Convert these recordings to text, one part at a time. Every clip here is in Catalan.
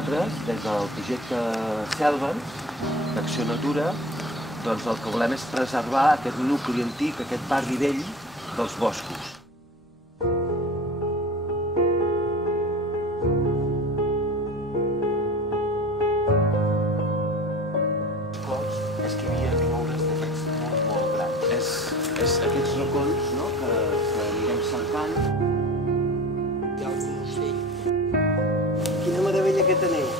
nosaltres, des del projecte Selves, d'Acció Natura, doncs el que volem és preservar aquest nucli antic, aquest barri vell dels boscos. És que hi havia roures d'aquests molt grans. És aquests racons, no?, que anirem cercant. Hi ha algun ocell. Quina meravella que teniu.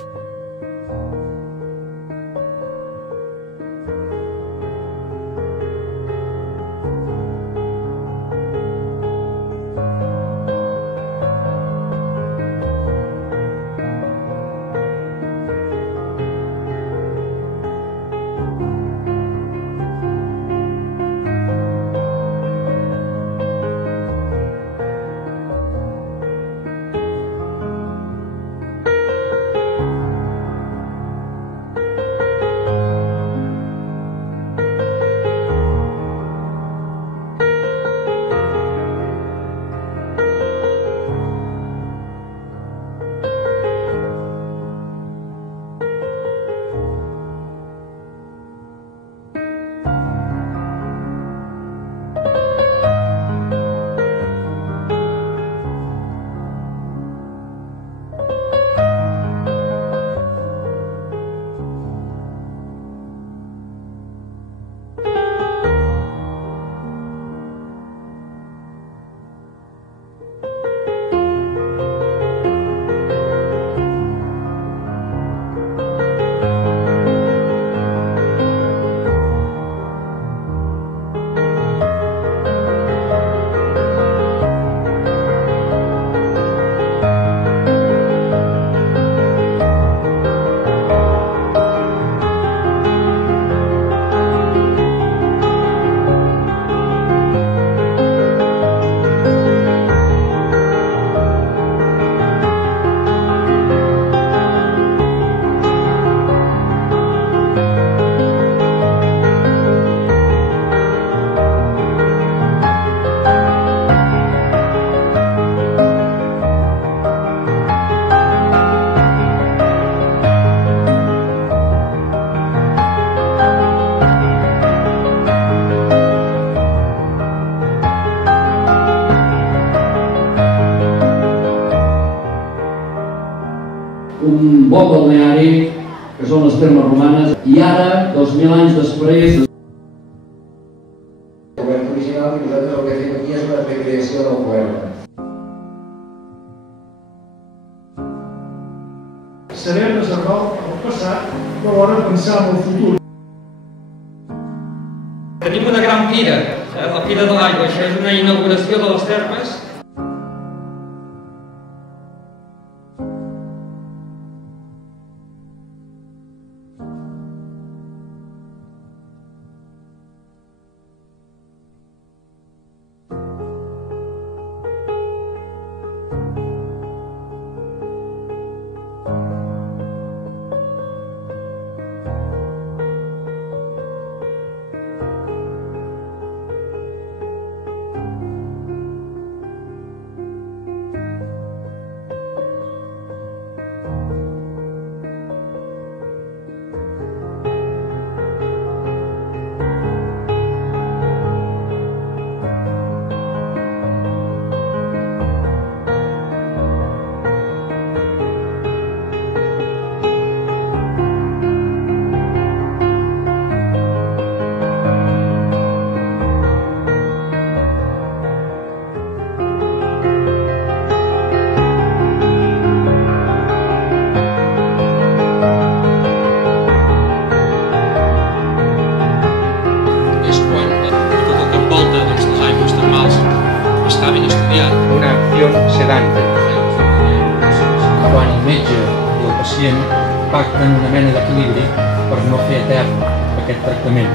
Un bon balneari, que són les termes romanes, i ara, 2000 anys després... El govern original, i nosaltres el que fem aquí és una recreació del poema. Saber preservar el passat, però alhora pensar en el futur. Tenim una gran fira, la Fira de l'Aigua, això és una inauguració de les termes. Una acció sedante. Quan el metge i el pacient pacten una mena d'equilibri per no fer etern aquest tractament.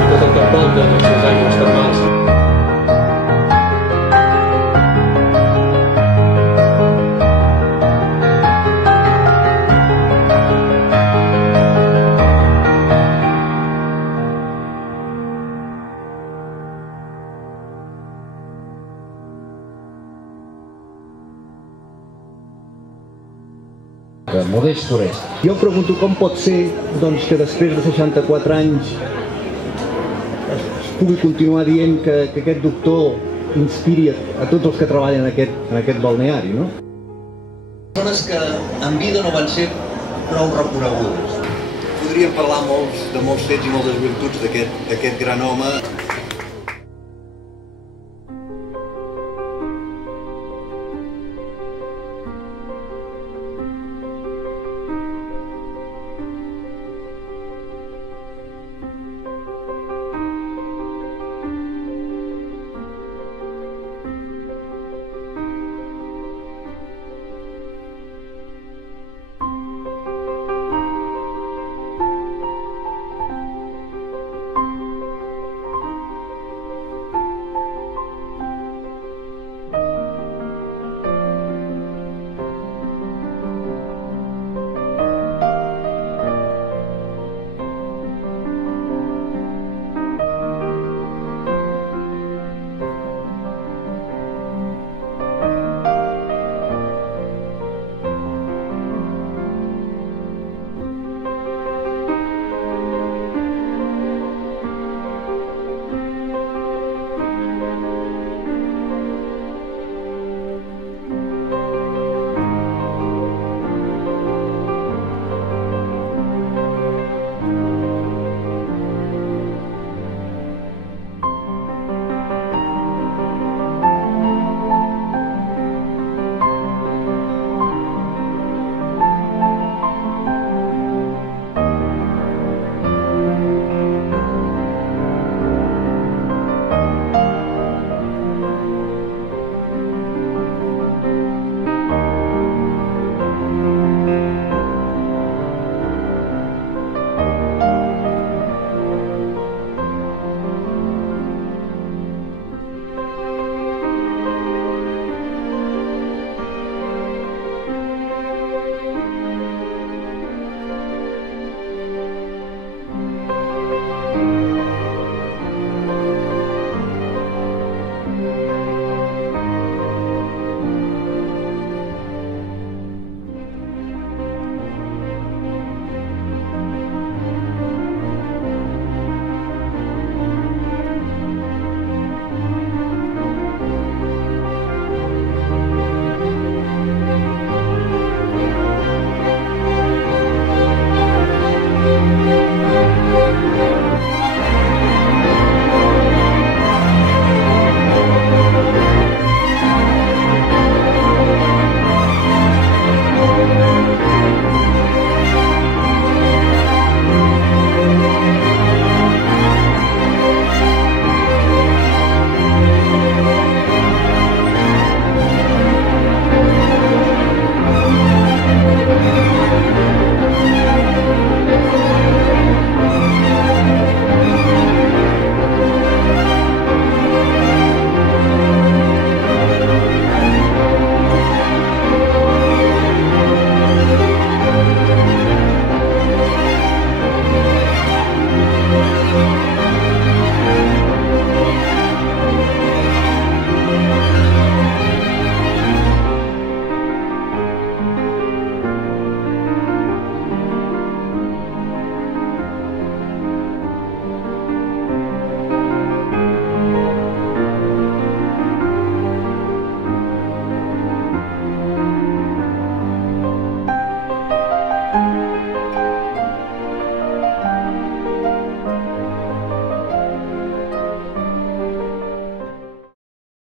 Tot el que envolta les aigües termals. Modest Orest. Jo em pregunto com pot ser doncs, que després de 64 anys es pugui continuar dient que aquest doctor inspiri a tots els que treballen en aquest balneari, no? Persones que en vida no van ser prou reconegudes. Podríem parlar de molts fets i moltes virtuts d'aquest gran home.